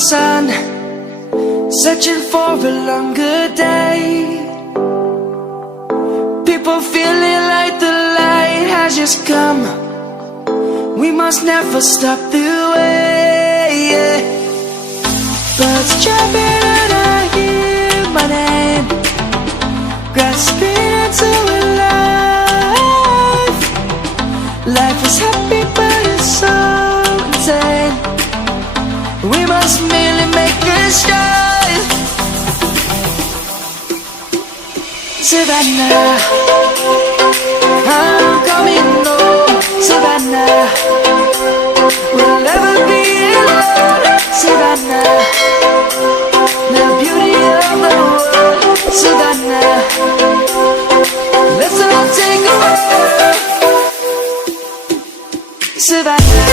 sun, searching for a longer day. People feeling like the light has just come. We must never stop the way. Birds chirping and I hear my name, grasping into a life. Life is happy but it's so insane. We must merely make a start. Savannah, I'm coming home. Savannah, we'll never be alone. Savannah, the beauty of the world. Savannah, let's all take a walk. Savannah.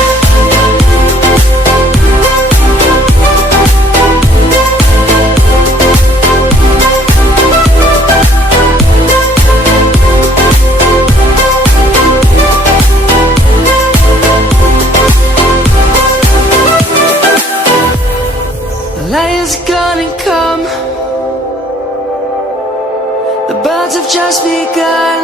Lion's gonna come. The birds have just begun.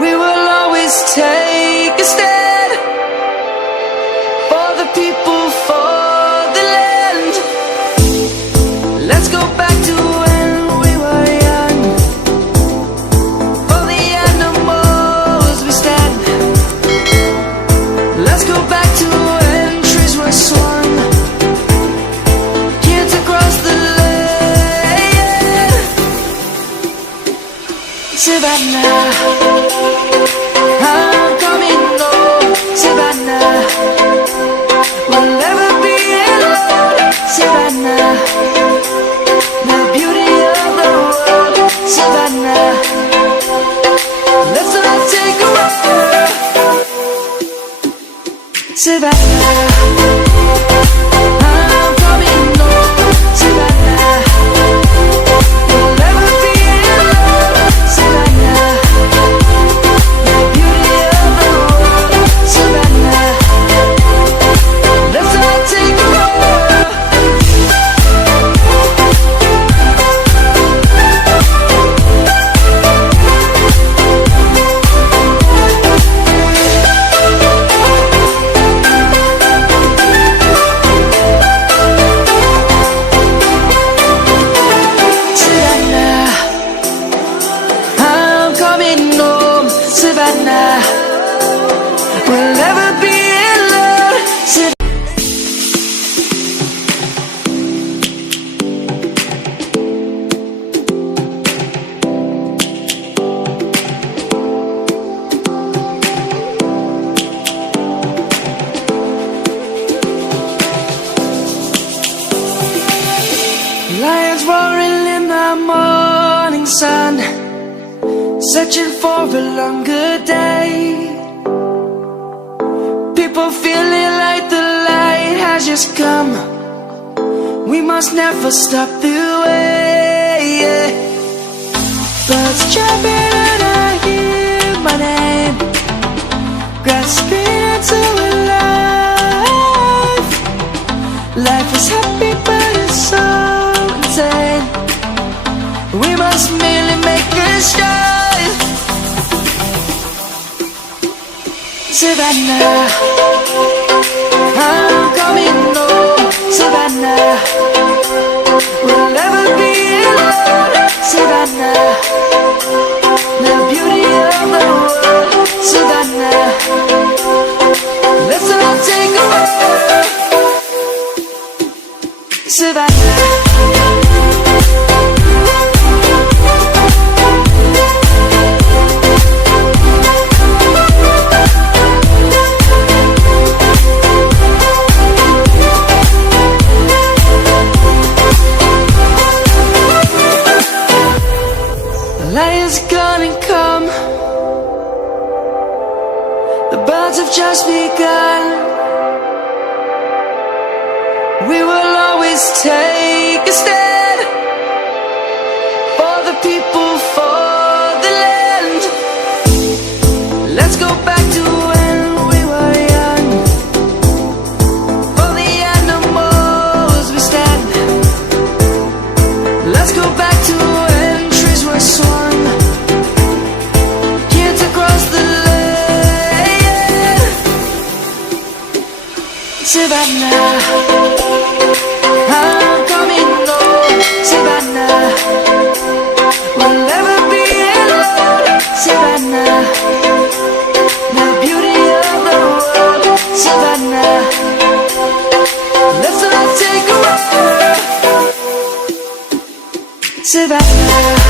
We will always take a stand for the people, for the land. Let's go back to when we were young. For the animals we stand. Let's go back to when trees were swung. Savannah, I'm coming home. Savannah, we'll never be alone. Savannah, the beauty of the world. Savannah, let's all take a walk. Savannah, I'm coming home. Savannah, we'll never be alone. Savannah, the beauty of the world. Savannah, let's all take a walk. Savannah, I'm coming home. Savannah, we'll never be alone. Lions roaring in the morning sun, searching for a longer day. People feeling like the light has just come. We must never stop the way. Birds chirping and I hear my name, grasping into a life. Life is happy but it's so insane. We must merely make a start. Savannah, I'm coming home. Savannah, we'll never be alone. Savannah, the beauty of the world. Savannah, let's all take a walk. Savannah. Lion's gonna come. The birds have just begun. We will always take a stand for the people, for the land. Let's go back to when we were young. Savannah, I'm coming home, Savannah. We'll never be alone, Savannah. The beauty of the world, Savannah. Let's not take a walk, Savannah.